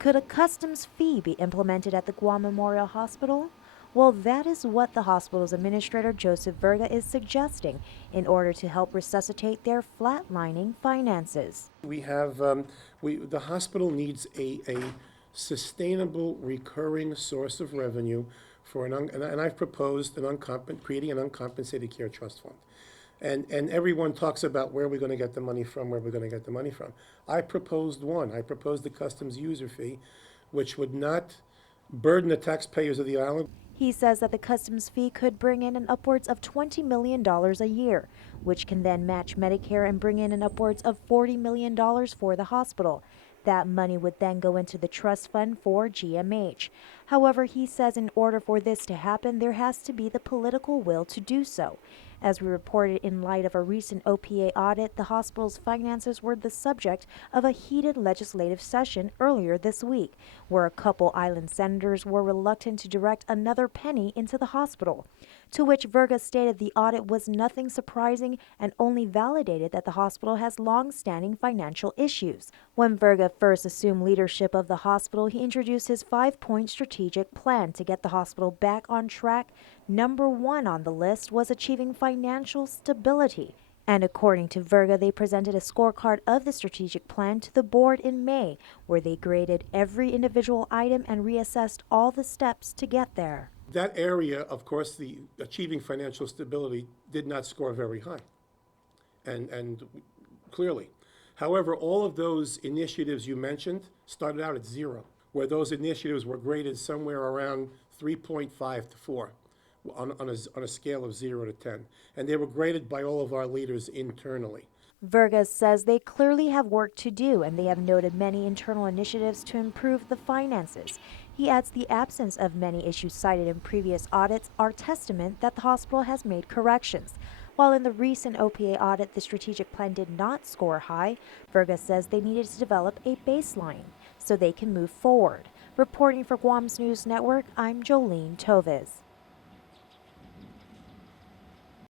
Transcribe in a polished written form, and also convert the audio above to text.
Could a customs fee be implemented at the Guam Memorial Hospital? Well, that is what the hospital's administrator, Joseph Verga, is suggesting in order to help resuscitate their flatlining finances. We have, the hospital needs a sustainable, recurring source of revenue for and I've proposed creating an uncompensated care trust fund. And everyone talks about where we're going to get the money from, where we're going to get the money from. I proposed the customs user fee, which would not burden the taxpayers of the island. He says that the customs fee could bring in an upwards of $20 million a year, which can then match Medicare and bring in an upwards of $40 million for the hospital. That money would then go into the trust fund for GMH. However, he says in order for this to happen, there has to be the political will to do so. As we reported in light of a recent OPA audit, the hospital's finances were the subject of a heated legislative session earlier this week, where a couple island senators were reluctant to direct another penny into the hospital. To which Verga stated the audit was nothing surprising and only validated that the hospital has long-standing financial issues. When Verga first assumed leadership of the hospital, he introduced his 5-point strategic plan to get the hospital back on track. Number 1 on the list was achieving financial stability. And according to Verga, they presented a scorecard of the strategic plan to the board in May, where they graded every individual item and reassessed all the steps to get there. That area, of course, the achieving financial stability did not score very high, and clearly. However, all of those initiatives you mentioned started out at 0, where those initiatives were graded somewhere around 3.5 to 4 on a scale of 0 to 10. And they were graded by all of our leaders internally. Verga says they clearly have work to do, and they have noted many internal initiatives to improve the finances. He adds the absence of many issues cited in previous audits are testament that the hospital has made corrections. While in the recent OPA audit, the strategic plan did not score high, Verga says they needed to develop a baseline so they can move forward. Reporting for Guam's News Network, I'm Jolene Tovis.